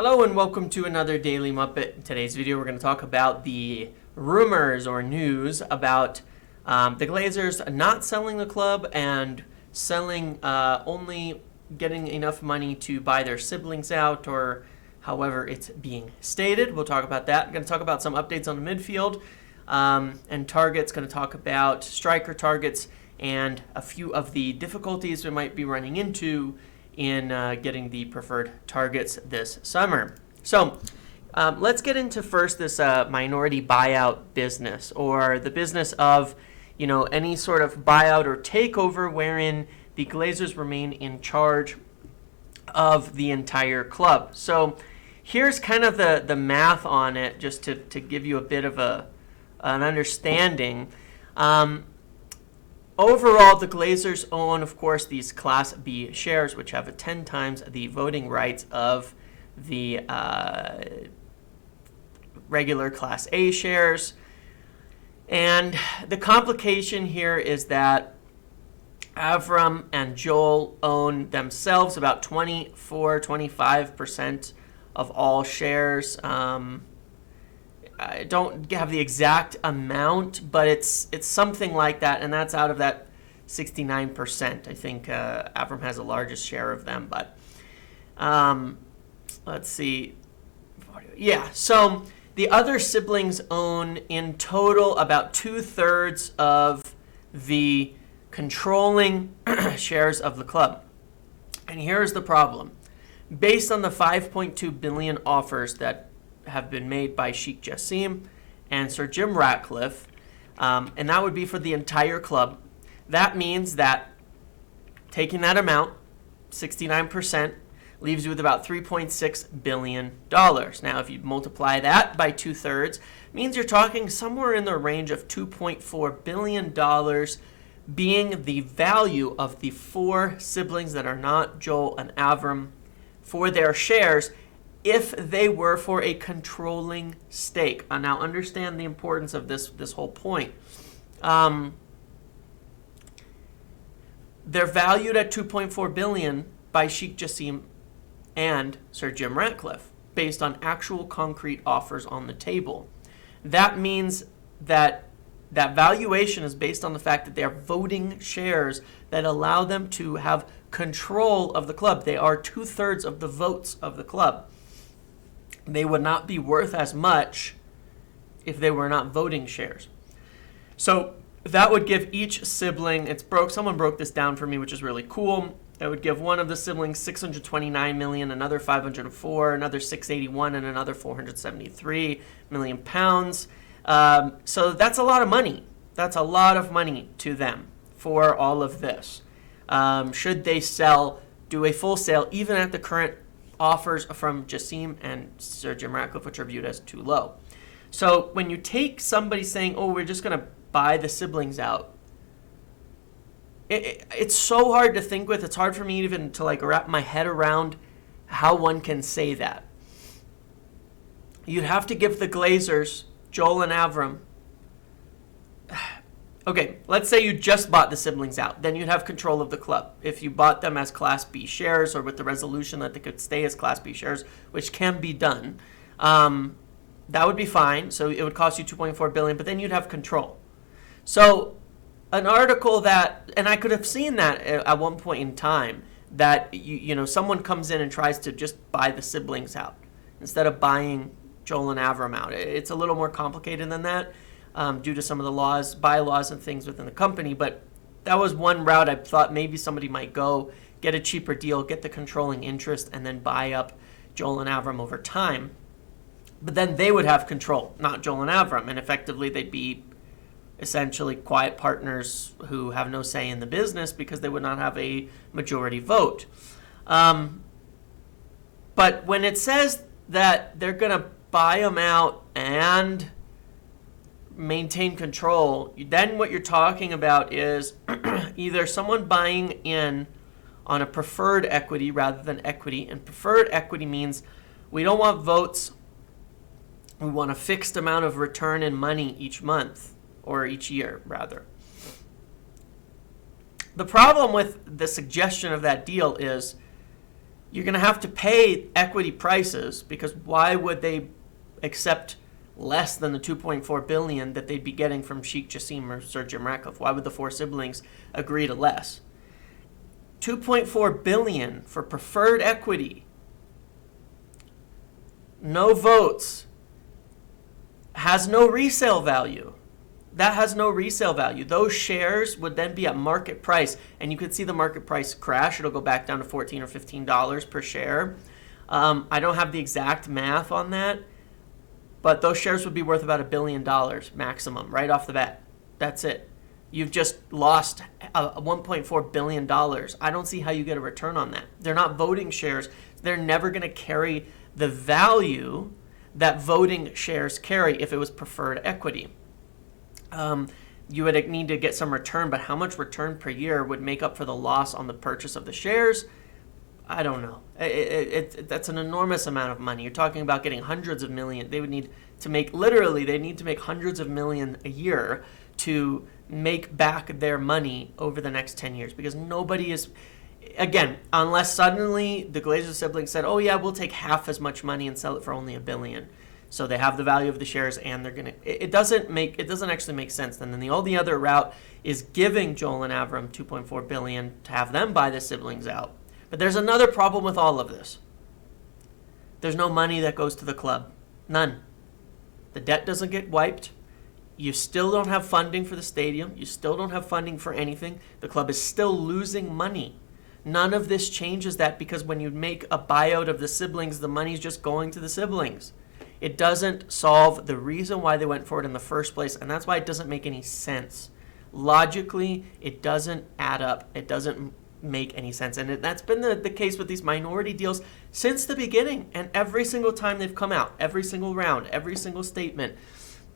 Hello and welcome to another Daily Muppet. In today's video we're going to talk about the rumors or news about the Glazers not selling the club and selling only getting enough money to buy their siblings out, or however it's being stated. We'll talk about that. I'm going to talk about some updates on the midfield and targets. Going to talk about striker targets and a few of the difficulties we might be running into in getting the preferred targets this summer. So let's get into first this minority buyout business, or the business of any sort of buyout or takeover wherein the Glazers remain in charge of the entire club. So here's kind of the math on it, just to give you a bit of an understanding. Overall, the Glazers own, of course, these Class B shares, which have 10 times the voting rights of the regular Class A shares. And the complication here is that Avram and Joel own themselves about 25% of all shares. I don't have the exact amount, but it's something like that, and that's out of that 69%. I think Avram has the largest share of them, but let's see. Yeah, so the other siblings own in total about 2/3 of the controlling shares of the club. And here's the problem. Based on the $5.2 billion offers that have been made by Sheikh Jassim and Sir Jim Ratcliffe, and that would be for the entire club. That means that taking that amount, 69%, leaves you with about $3.6 billion. Now, if you multiply that by 2/3, it means you're talking somewhere in the range of $2.4 billion being the value of the four siblings that are not Joel and Avram for their shares, if they were for a controlling stake. Now, understand the importance of this whole point. They're valued at $2.4 billion by Sheikh Jassim and Sir Jim Ratcliffe, based on actual concrete offers on the table. That means that that valuation is based on the fact that they are voting shares that allow them to have control of the club. They are 2/3 of the votes of the club. They would not be worth as much if they were not voting shares. So that would give each sibling, someone broke this down for me, which is really cool. It would give one of the siblings $629 million, another $504, another $681, and another $473 million pounds. So that's a lot of money. That's a lot of money to them for all of this. Should they do a full sale, even at the current offers from Jassim and Sir Jim Ratcliffe, which are viewed as too low. So when you take somebody saying, oh, we're just going to buy the siblings out, it's so hard to think with. It's hard for me even to wrap my head around how one can say that. You'd have to give the Glazers, Joel and Avram, okay, let's say you just bought the siblings out. Then you'd have control of the club. If you bought them as Class B shares, or with the resolution that they could stay as Class B shares, which can be done, that would be fine. So it would cost you $2.4 billion, but then you'd have control. So an article that, and I could have seen that at one point in time, that someone comes in and tries to just buy the siblings out instead of buying Joel and Avram out. It's a little more complicated than that. Due to some of the bylaws and things within the company. But that was one route I thought maybe somebody might go, get a cheaper deal, get the controlling interest, and then buy up Joel and Avram over time. But then they would have control, not Joel and Avram, and effectively they'd be essentially quiet partners who have no say in the business because they would not have a majority vote. But when it says that they're going to buy them out and maintain control, then what you're talking about is either someone buying in on a preferred equity rather than equity. And preferred equity means we don't want votes. We want a fixed amount of return in money each month, or each year, rather. The problem with the suggestion of that deal is you're going to have to pay equity prices, because why would they accept less than the 2.4 billion that they'd be getting from Sheikh Jassim or Sir Jim Ratcliffe? Why would the four siblings agree to less? 2.4 billion for preferred equity, no votes, has no resale value. That has no resale value. Those shares would then be at market price, and you could see the market price crash. It'll go back down to $14 or $15 per share. I don't have the exact math on that, but those shares would be worth about $1 billion maximum right off the bat. That's it. You've just lost $1.4 billion. I don't see how you get a return on that. They're not voting shares. They're never going to carry the value that voting shares carry if it was preferred equity. You would need to get some return, but how much return per year would make up for the loss on the purchase of the shares? I don't know. That's an enormous amount of money. You're talking about getting hundreds of millions. They would need to make, literally, they need to make hundreds of millions a year to make back their money over the next 10 years, because nobody is, again, unless suddenly the Glazer siblings said, oh yeah, we'll take half as much money and sell it for only $1 billion. So they have the value of the shares, and they're gonna. It doesn't actually make sense. And then the only other route is giving Joel and Avram $2.4 billion to have them buy the siblings out. But there's another problem with all of this. There's no money that goes to the club, none. The debt doesn't get wiped. You still don't have funding for the stadium. You still don't have funding for anything. The club is still losing money. None of this changes that, because when you make a buyout of the siblings, the money's just going to the siblings. It doesn't solve the reason why they went for it in the first place, and that's why it doesn't make any sense. Logically, it doesn't add up. It doesn't make any sense. And that's been the case with these minority deals since the beginning. And every single time they've come out, every single round, every single statement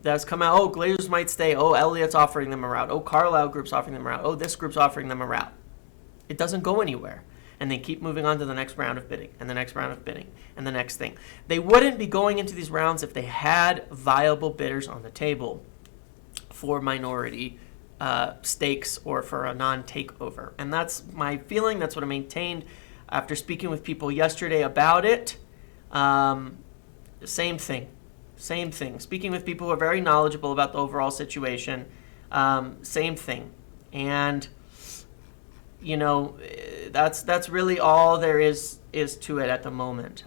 that's come out, oh, Glazers might stay, oh, Elliott's offering them a route, oh, Carlisle Group's offering them a route, oh, this group's offering them a route. It doesn't go anywhere. And they keep moving on to the next round of bidding, and the next round of bidding, and the next thing. They wouldn't be going into these rounds if they had viable bidders on the table for minority stakes or for a non-takeover. And that's my feeling. That's what I maintained after speaking with people yesterday about it. Same thing. Speaking with people who are very knowledgeable about the overall situation, same thing. And you know, that's really all there is to it at the moment.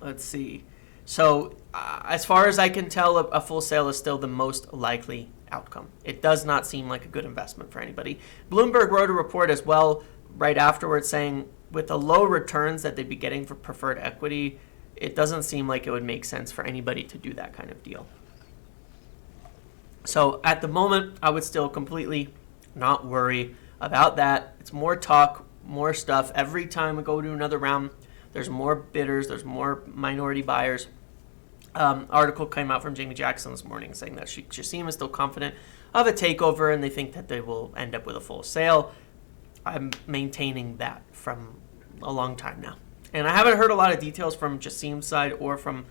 Let's see. So as far as I can tell, a full sale is still the most likely outcome. It does not seem like a good investment for anybody. Bloomberg wrote a report as well right afterwards saying with the low returns that they'd be getting for preferred equity, it doesn't seem like it would make sense for anybody to do that kind of deal. So at the moment, I would still completely not worry about that. It's more talk, more stuff. Every time we go to another round, there's more bidders, there's more minority buyers. Article came out from Jamie Jackson this morning saying that Sheikh Jassim is still confident of a takeover, and they think that they will end up with a full sale. I'm maintaining that from a long time now. And I haven't heard a lot of details from Jassim's side or from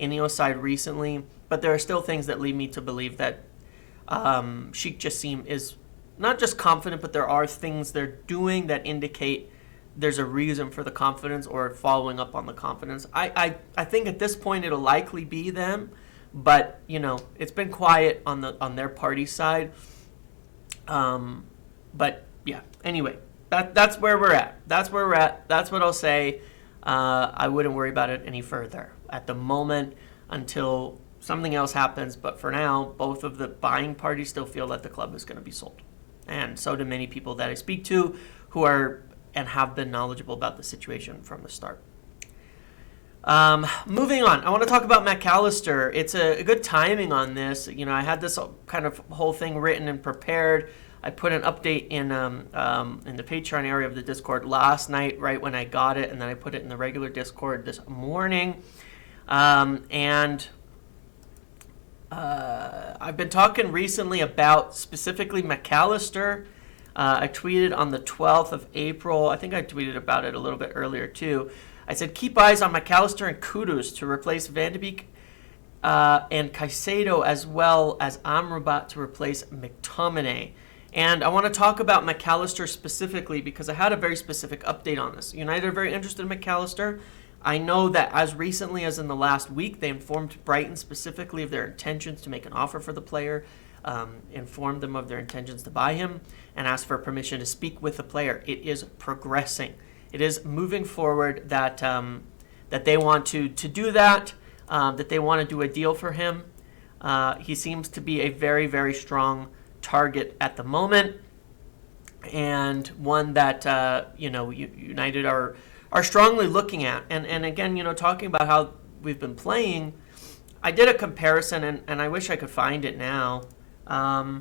Ineos' side recently, but there are still things that lead me to believe that Sheikh Jassim is not just confident, but there are things they're doing that indicate there's a reason for the confidence or following up on the confidence. I think at this point it'll likely be them, but you know, it's been quiet on their party side. But yeah, anyway, that's where we're at. That's what I'll say. I wouldn't worry about it any further at the moment until something else happens. But for now, both of the buying parties still feel that the club is going to be sold. And so do many people that I speak to who are and have been knowledgeable about the situation from the start. Moving on, I want to talk about McAllister. It's a good timing on this. You know, I had this kind of whole thing written and prepared. I put an update in the Patreon area of the Discord last night, right when I got it, and then I put it in the regular Discord this morning. I've been talking recently about specifically McAllister. I tweeted on the 12th of April. I think I tweeted about it a little bit earlier too. I said, keep eyes on McAllister and Kudus to replace Van de Beek and Caicedo, as well as Amrabat to replace McTominay. And I want to talk about McAllister specifically because I had a very specific update on this. United are very interested in McAllister. I know that as recently as in the last week, they informed Brighton specifically of their intentions to make an offer for the player, informed them of their intentions to buy him, and asked for permission to speak with the player. It is progressing. It is moving forward that that they want to do that, that they want to do a deal for him. He seems to be a very, very strong target at the moment, and one that United are strongly looking at. And again, talking about how we've been playing, I did a comparison, and I wish I could find it now. I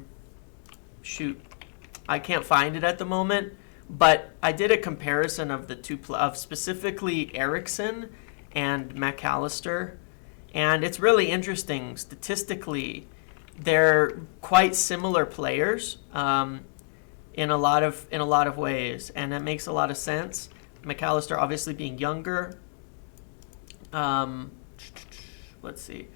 can't find it at the moment, but I did a comparison of the two of specifically Eriksen and McAllister, and it's really interesting statistically. They're quite similar players in a lot of ways, and that makes a lot of sense. McAllister obviously being younger. Let's see.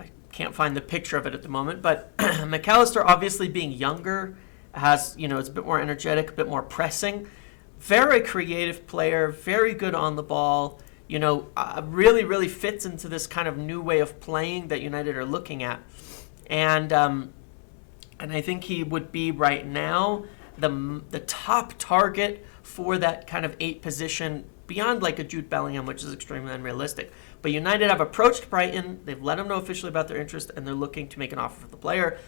I can't find the picture of it at the moment, but McAllister obviously being younger has, it's a bit more energetic, a bit more pressing. Very creative player, very good on the ball. Really, really fits into this kind of new way of playing that United are looking at. And I think he would be right now the top target for that kind of 8 position beyond like a Jude Bellingham, which is extremely unrealistic. But United have approached Brighton. They've let them know officially about their interest, and they're looking to make an offer for the player.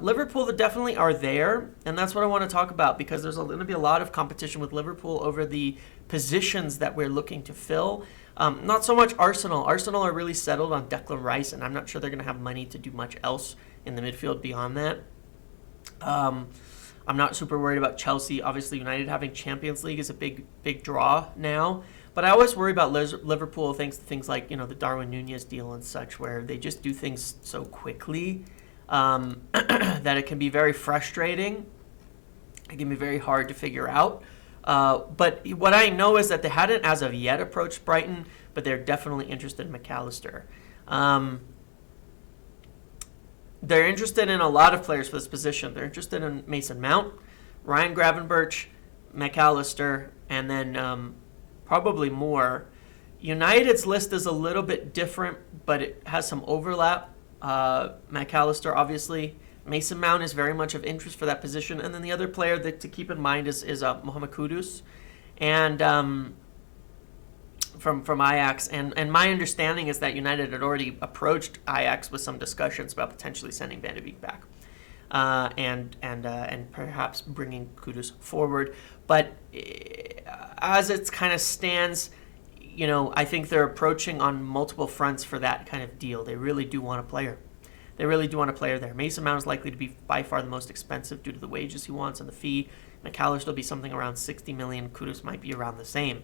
Liverpool definitely are there, and that's what I want to talk about because there's going to be a lot of competition with Liverpool over the positions that we're looking to fill. Not so much Arsenal. Arsenal are really settled on Declan Rice, and I'm not sure they're going to have money to do much else in the midfield beyond that. I'm not super worried about Chelsea. Obviously, United having Champions League is a big draw now. But I always worry about Liverpool thanks to things like, the Darwin Nunez deal and such, where they just do things so quickly that it can be very frustrating. It can be very hard to figure out. But what I know is that they hadn't as of yet approached Brighton, but they're definitely interested in McAllister. They're interested in a lot of players for this position. They're interested in Mason Mount, Ryan Gravenberch, McAllister, and then probably more. United's list is a little bit different, but it has some overlap. McAllister, obviously. Mason Mount is very much of interest for that position. And then the other player to keep in mind is Mohamed Kudus. And from Ajax. And my understanding is that United had already approached Ajax with some discussions about potentially sending Van de Beek back. And perhaps bringing Kudus forward. But as it kind of stands, I think they're approaching on multiple fronts for that kind of deal. They really do want a player. They really do want a player there. Mason Mount is likely to be by far the most expensive due to the wages he wants and the fee. McAllister will be something around 60 million. Kudus might be around the same.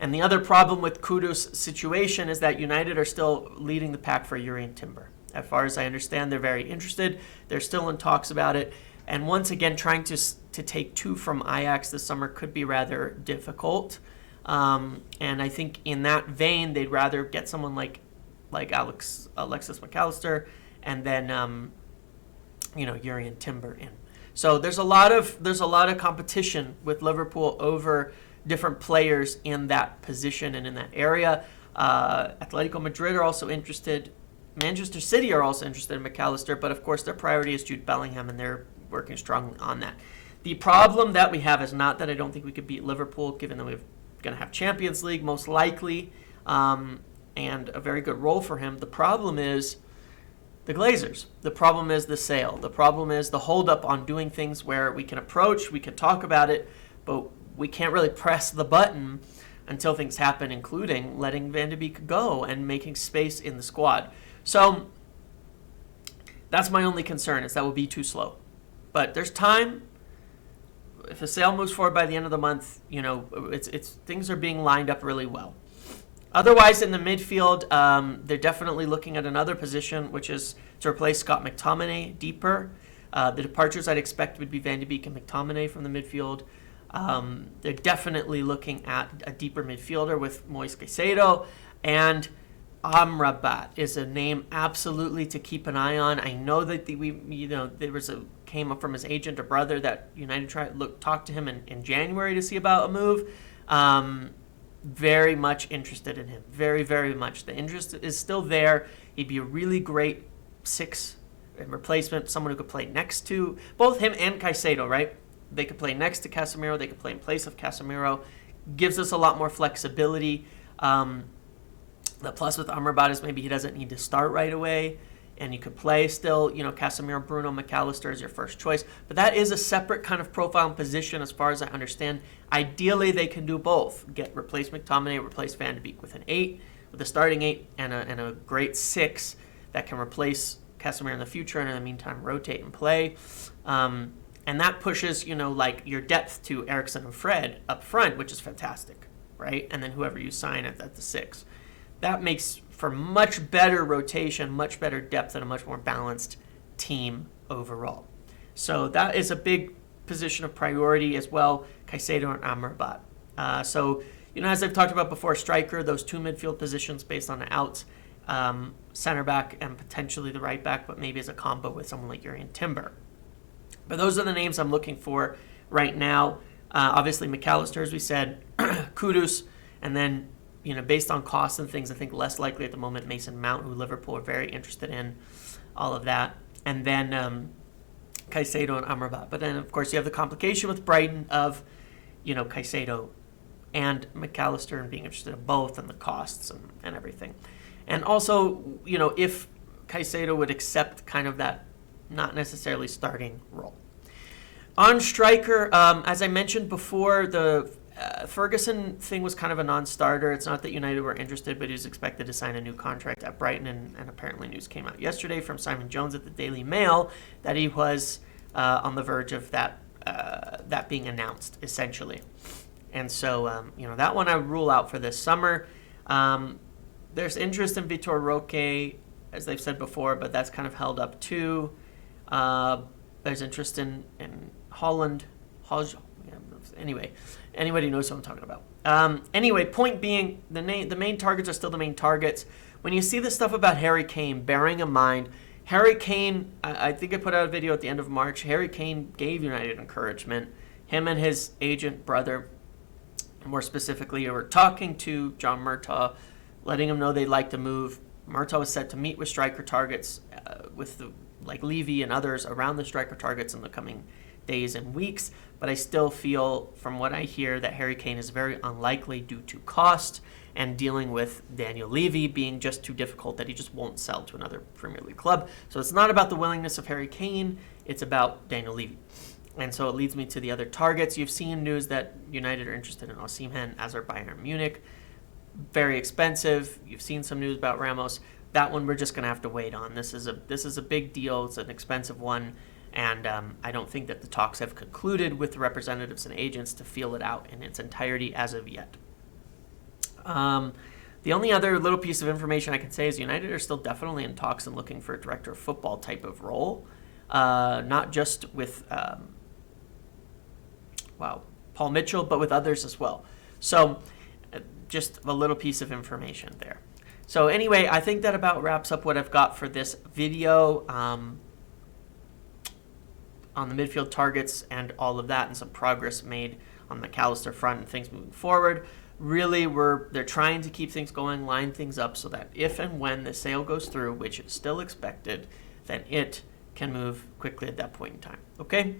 And the other problem with Kudus' situation is that United are still leading the pack for Jurrien Timber. As far as I understand, they're very interested. They're still in talks about it. And once again, trying to take 2 from Ajax this summer could be rather difficult. And I think in that vein, they'd rather get someone like Alexis McAllister and then Jurrien Timber in. So there's a lot of competition with Liverpool over different players in that position and in that area. Atletico Madrid are also interested. Manchester City are also interested in McAllister, but of course their priority is Jude Bellingham, and they're working strongly on that. The problem that we have is not that I don't think we could beat Liverpool, given that we're going to have Champions League most likely, and a very good role for him. The problem is the Glazers. The problem is the sale. The problem is the holdup on doing things where we can approach, we can talk about it, but we can't really press the button until things happen, including letting Van de Beek go and making space in the squad. So that's my only concern, is that will be too slow. But there's time. If the sale moves forward by the end of the month, it's things are being lined up really well. Otherwise, in the midfield, they're definitely looking at another position, which is to replace Scott McTominay deeper. The departures I'd expect would be Van de Beek and McTominay from the midfield. They're definitely looking at a deeper midfielder with Moise Caicedo, and Amrabat is a name absolutely to keep an eye on. I know that there was a came up from his agent or brother that United talked to him in January to see about a move. Very much interested in him. Very, very much. The interest is still there. He'd be a really great 6 replacement, someone who could play next to both him and Caicedo, right? They could play next to Casemiro. They could play in place of Casemiro. Gives us a lot more flexibility. The plus with Amrabat is maybe he doesn't need to start right away, and you could play still, Casemiro, Bruno, McAllister is your first choice. But that is a separate kind of profile and position as far as I understand. Ideally, they can do both. Replace McTominay, replace Van de Beek with an 8, with a starting 8 and a great 6 that can replace Casemiro in the future, and in the meantime, rotate and play. And that pushes, your depth to Eriksen and Fred up front, which is fantastic, right? And then whoever you sign at the 6. That makes for much better rotation, much better depth, and a much more balanced team overall. So that is a big position of priority as well, Caicedo and Amrabat. So, as I've talked about before, striker, those 2 midfield positions based on the outs, center back, and potentially the right back, but maybe as a combo with someone like Jurrien Timber. But those are the names I'm looking for right now. Obviously, McAllister, as we said, Kudus, and then, based on costs and things, I think less likely at the moment, Mason Mount, who Liverpool are very interested in, all of that. And then Caicedo and Amrabat. But then, of course, you have the complication with Brighton of, Caicedo and McAllister and being interested in both and the costs and everything. And also, if Caicedo would accept kind of that not necessarily starting role. On striker, as I mentioned before, the Ferguson thing was kind of a non-starter. It's not that United were interested, but he was expected to sign a new contract at Brighton, and apparently news came out yesterday from Simon Jones at the Daily Mail that he was on the verge of that being announced, essentially. And so, that one I would rule out for this summer. There's interest in Vitor Roque, as they've said before, but that's kind of held up too. There's interest in Holland. Anyway, anybody knows what I'm talking about. Anyway, point being, the main targets are still the main targets. When you see the stuff about Harry Kane, bearing in mind, Harry Kane, I think I put out a video at the end of March. Harry Kane gave United encouragement. Him and his agent brother, more specifically, were talking to John Murtaugh, letting him know they'd like to move. Murtaugh was set to meet with striker targets with Levy and others around the striker targets in the coming days and weeks, but I still feel, from what I hear, that Harry Kane is very unlikely due to cost and dealing with Daniel Levy being just too difficult, that he just won't sell to another Premier League club. So it's not about the willingness of Harry Kane, it's about Daniel Levy. And so it leads me to the other targets. You've seen news that United are interested in Osimhen, as are Bayern Munich. Very expensive. You've seen some news about Ramos. That one we're just going to have to wait on. This is a big deal. It's an expensive one. And I don't think that the talks have concluded with the representatives and agents to feel it out in its entirety as of yet. The only other little piece of information I can say is United are still definitely in talks and looking for a director of football type of role. Not just with Paul Mitchell, but with others as well. So just a little piece of information there. So anyway, I think that about wraps up what I've got for this video on the midfield targets and all of that, and some progress made on the McAllister front and things moving forward. Really, they're trying to keep things going, line things up so that if and when the sale goes through, which is still expected, then it can move quickly at that point in time. Okay?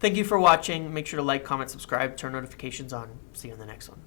Thank you for watching. Make sure to like, comment, subscribe, turn notifications on. See you in the next one.